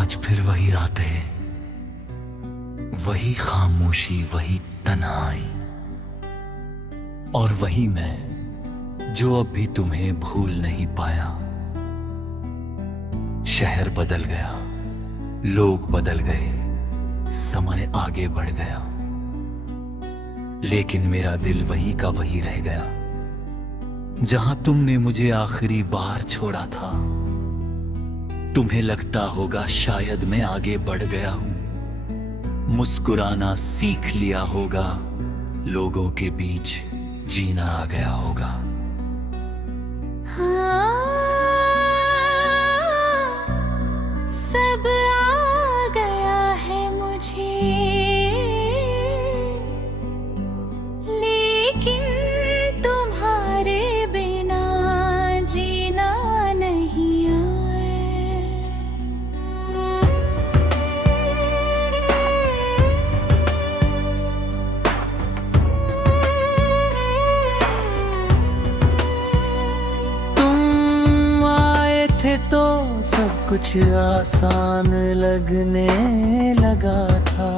आज फिर वही रातें, वही खामोशी, वही तन्हाई, और वही मैं जो अब भी तुम्हें भूल नहीं पाया। शहर बदल गया, लोग बदल गए, समय आगे बढ़ गया, लेकिन मेरा दिल वही का वही रह गया जहां तुमने मुझे आखिरी बार छोड़ा था। तुम्हें लगता होगा शायद मैं आगे बढ़ गया हूं, मुस्कुराना सीख लिया होगा, लोगों के बीच जीना आ गया होगा। सब आ गया है मुझे, लेकिन तुम्हारे बिना जीना नहीं आए। तुम आए थे तो सब कुछ आसान लगने लगा था,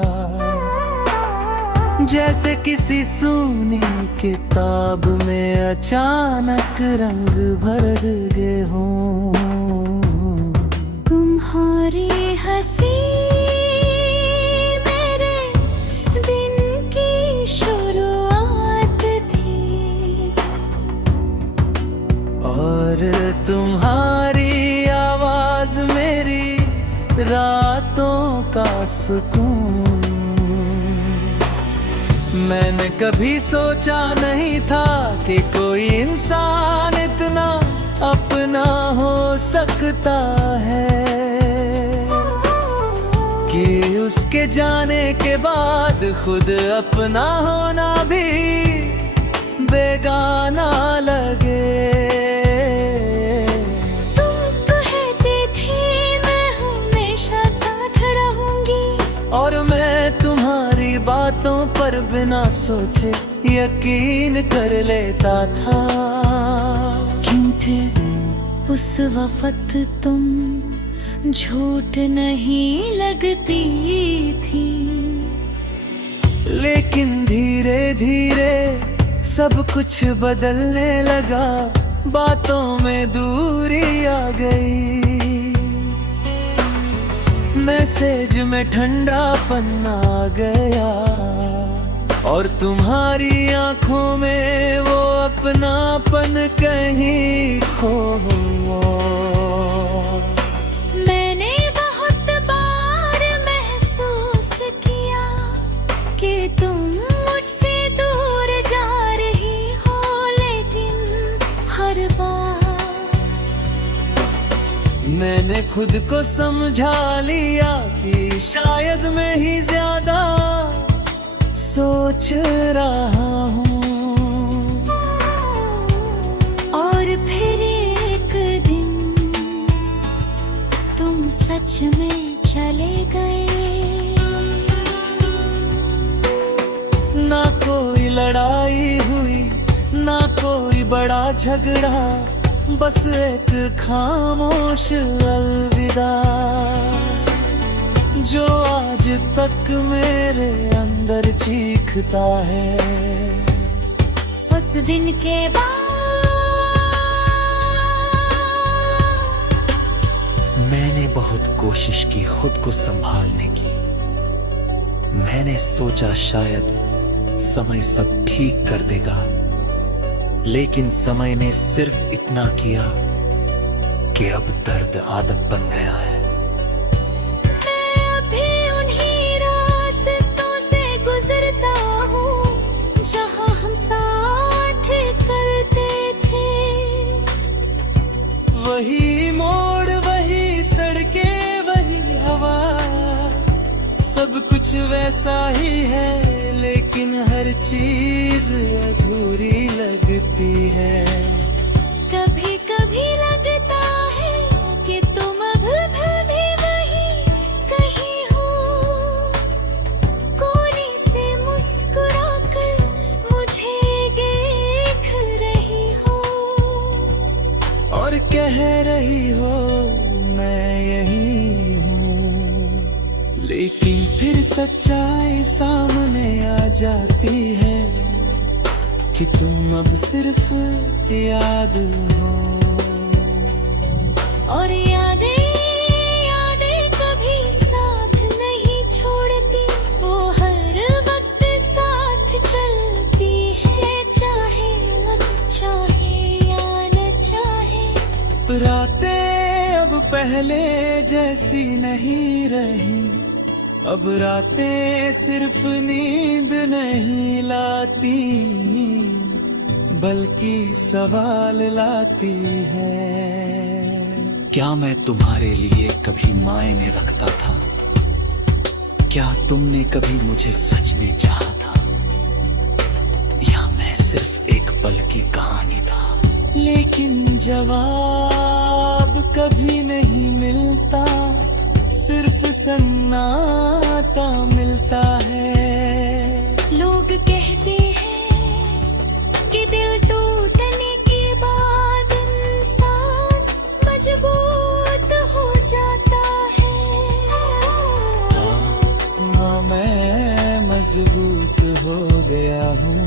जैसे किसी सूनी किताब में अचानक रंग भर गए हों। तुम्हारी हंसी मेरे दिन की शुरुआत थी, और तुम्हारी आवाज मेरी रातों का सुकून। मैंने कभी सोचा नहीं था कि कोई इंसान इतना अपना हो सकता है, कि उसके जाने के बाद खुद अपना होना भी बेगाना लगे। तुम कहते थे मैं हमेशा साथ रहूंगी, और मैं तुम्हारी बातों पर बिना सोचे यकीन कर लेता था। क्यों थे उस वक्त तुम झूठ नहीं लगती थी, लेकिन धीरे धीरे सब कुछ बदलने लगा, बातों में दूरी आ गई, मैसेज में ठंडापन आ गया, और तुम्हारी आंखों में वो अपनापन कहीं खो हुआ। मैंने बहुत बार महसूस किया कि तुम मुझसे दूर जा रही हो, लेकिन हर बार मैंने खुद को समझा लिया कि शायद मैं ही ज्यादा सोच रहा हूँ। और फिर एक दिन तुम सच में चले गए। ना कोई लड़ाई हुई, ना कोई बड़ा झगड़ा, बस एक खामोश अलविदा, जो आज तक मेरे अंदर चीखता है। उस दिन के बाद मैंने बहुत कोशिश की खुद को संभालने की। मैंने सोचा शायद समय सब ठीक कर देगा, लेकिन समय ने सिर्फ इतना किया कि अब दर्द आदत बन गया है। मैं अभी उन्हीं रास्तों से गुजरता हूँ जहाँ हम साथ करते थे। वही मोड़, वही सड़कें, वही हवा, सब कुछ वैसा ही है, लेकिन हर चीज अधूरी लगती है। कभी कभी लगता है कि तुम अब भी वही कहीं हो, कोने से मुस्कुरा कर मुझे देख रही हो, और कह रही हो मैं यही हूँ। सच्चाई सामने आ जाती है कि तुम अब सिर्फ याद हो। और यादें यादें कभी साथ नहीं छोड़ती, वो हर वक्त साथ चलती है, चाहे मन चाहे या न चाहे। रातें अब पहले जैसी नहीं रही, अब रातें सिर्फ नींद नहीं लाती, बल्कि सवाल लाती है। क्या मैं तुम्हारे लिए कभी मायने रखता था? क्या तुमने कभी मुझे सच में चाहा था? या मैं सिर्फ एक पल की कहानी था? लेकिन जवाब कभी नहीं मिलता, सिर्फ सन्नाटा मिलता है। लोग कहते हैं कि दिल टूटने के बाद इंसान मजबूत हो जाता है। हाँ, मैं मजबूत हो गया हूँ,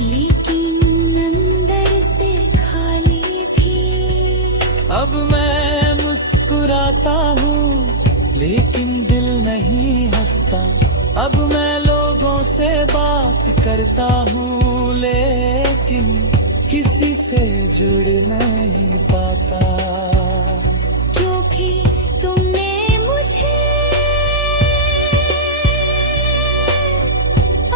लेकिन अंदर से खाली भी। अब मैं मुस्कुराता हूँ लेकिन दिल नहीं हंसता, अब मैं लोगों से बात करता हूँ लेकिन किसी से जुड़ नहीं पाता। क्योंकि तुमने मुझे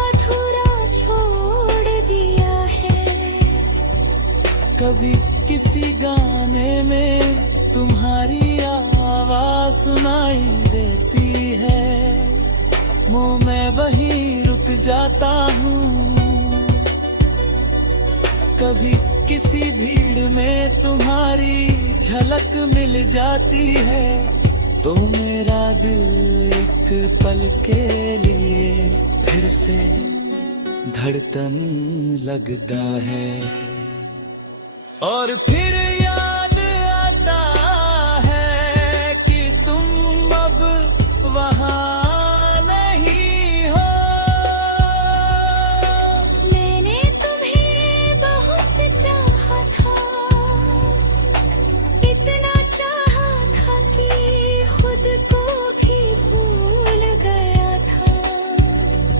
अधूरा छोड़ दिया है। कभी किसी गाने में तुम्हारी आवाज सुनाई देती है, मुंह में वहीं रुक जाता हूँ। कभी किसी भीड़ में तुम्हारी झलक मिल जाती है, तो मेरा दिल एक पल के लिए फिर से धड़कन लगता है। और फिर याद आता है कि तुम अब वहाँ नहीं हो। मैंने तुम्हें बहुत चाहा था, इतना चाहा था कि खुद को भी भूल गया था।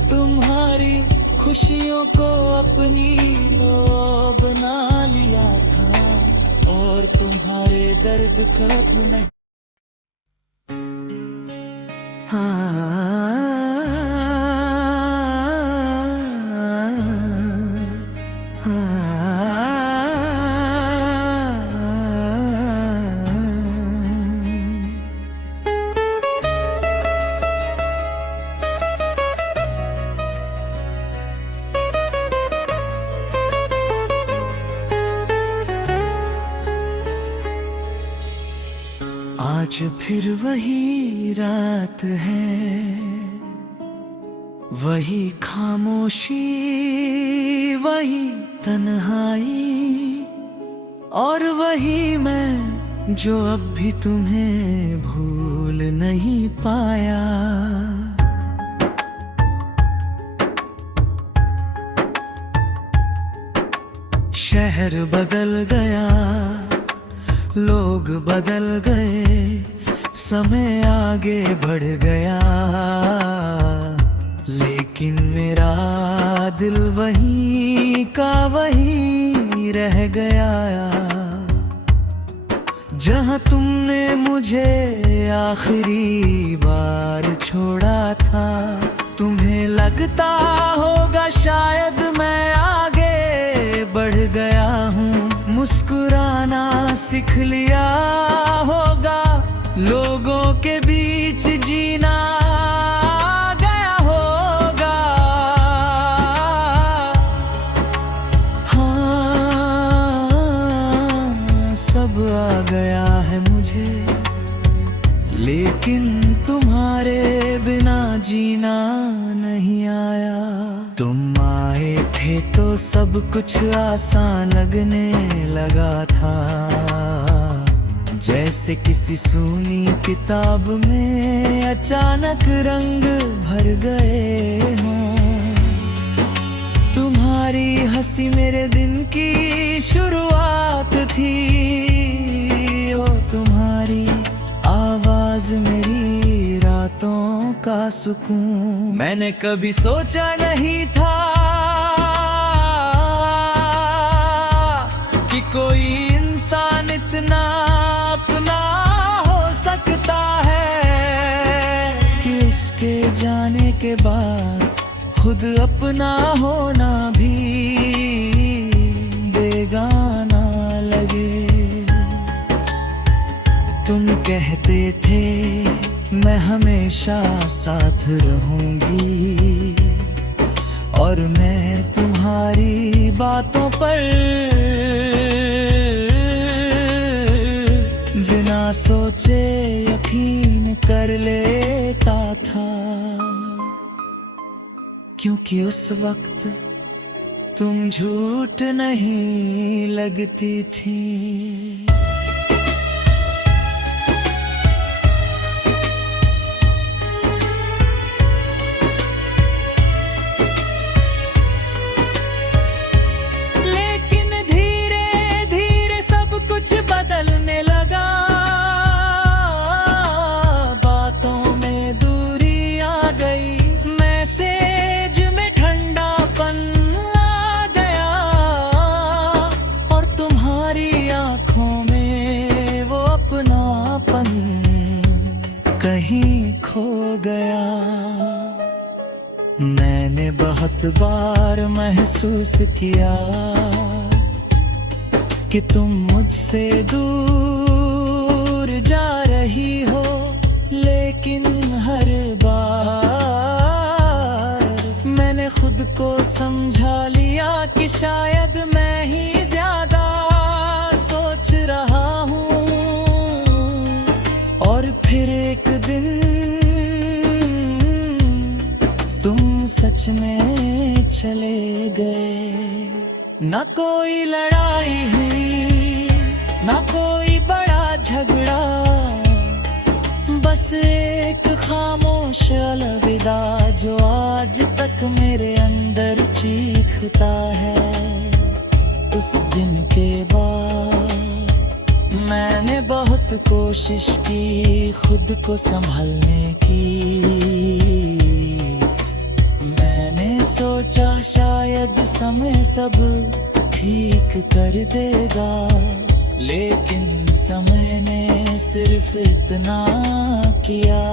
तुम्हारी खुशियों को अपनी बना लिया था, और तुम्हारे दर्द कब नहीं। आज फिर वही रात है, वही खामोशी, वही तन्हाई, और वही मैं जो अब भी तुम्हें भूल नहीं पाया। शहर बदल गया, लोग बदल गए, समय आगे बढ़ गया, लेकिन मेरा दिल वहीं का वहीं रह गया। जहाँ तुमने मुझे आखिरी बार छोड़ा था, तुम्हें लगता होगा शायद मैं आगे बढ़ गया हूँ, मुस्कुराना सीख लिया होगा, लोगों के बीच जीना आ गया होगा। हाँ, सब आ गया है मुझे, लेकिन तुम्हारे बिना जीना नहीं आया। तुम आए थे तो सब कुछ आसान लगने लगा था, जैसे किसी सूनी किताब में अचानक रंग भर गए हों। तुम्हारी हंसी मेरे दिन की शुरुआत थी, ओ तुम्हारी आवाज मेरी रातों का सुकून। मैंने कभी सोचा नहीं था कि कोई इंसान इतना अपना हो सकता है, कि उसके जाने के बाद खुद अपना होना भी बेगाना लगे। तुम कहते थे मैं हमेशा साथ रहूंगी, और मैं तुम्हारी बातों पर बिना सोचे यकीन कर लेता था, क्योंकि उस वक्त तुम झूठ नहीं लगती थी। बदलने लगा, बातों में दूरी आ गई, मैसेज में ठंडापन आ गया, और तुम्हारी आंखों में वो अपनापन कहीं खो गया। मैंने बहुत बार महसूस किया कि तुम मुझसे दूर जा रही हो, लेकिन हर बार मैंने खुद को समझा लिया कि शायद मैं ही ज्यादा सोच रहा हूँ। और फिर एक दिन तुम सच में चले गए। ना कोई लड़ाई हुई, ना कोई बड़ा झगड़ा, बस एक खामोश अलविदा जो आज तक मेरे अंदर चीखता है। उस दिन के बाद मैंने बहुत कोशिश की खुद को संभालने की। सोचा शायद समय सब ठीक कर देगा, लेकिन समय ने सिर्फ इतना किया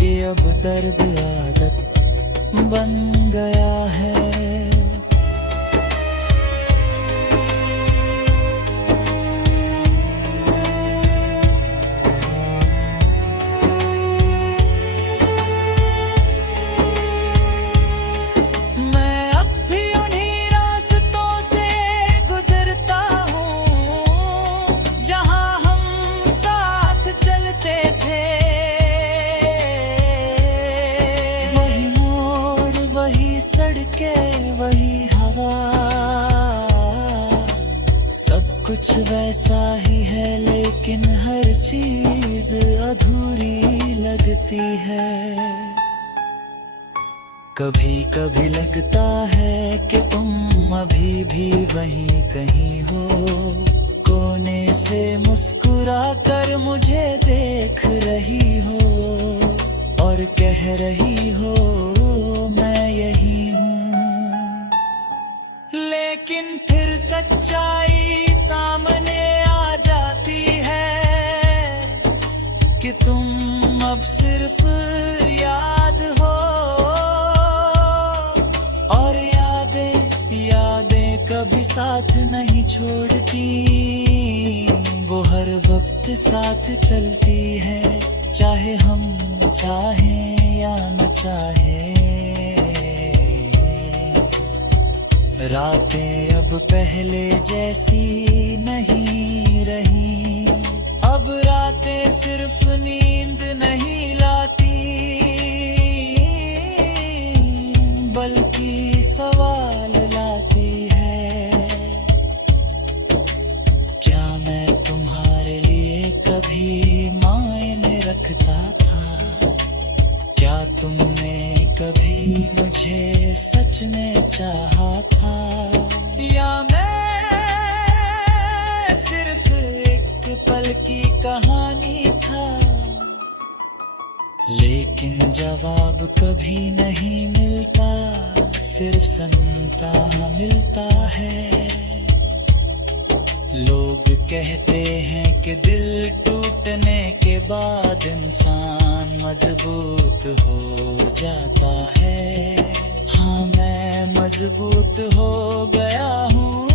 कि अब दर्द आदत बन गया है। वही हवा, सब कुछ वैसा ही है, लेकिन हर चीज अधूरी लगती है। कभी कभी लगता है कि तुम अभी भी वहीं कहीं हो, कोने से मुस्कुरा कर मुझे देख रही हो, और कह रही हो मैं यही हूँ। लेकिन फिर सच्चाई सामने आ जाती है कि तुम अब सिर्फ याद हो, और यादें कभी साथ नहीं छोड़ती, वो हर वक्त साथ चलती है, चाहे हम चाहें या न चाहें। रातें अब पहले जैसी नहीं रही, अब रातें सिर्फ नींद नहीं लाती, बल्कि सवाल लाती है। क्या मैं तुम्हारे लिए दिखता था। क्या तुमने कभी मुझे सच में चाहा था, या मैं सिर्फ एक पल की कहानी था। लेकिन जवाब कभी नहीं मिलता, सिर्फ संता मिलता है। लोग कहते हैं कि दिल टूटने के बाद इंसान मजबूत हो जाता है। हाँ, मैं मजबूत हो गया हूँ,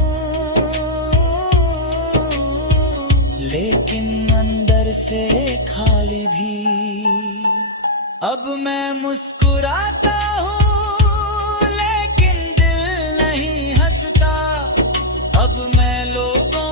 लेकिन अंदर से खाली भी। अब मैं मुस्कुराता हूँ, लेकिन दिल नहीं हंसता। अब मैं लोगों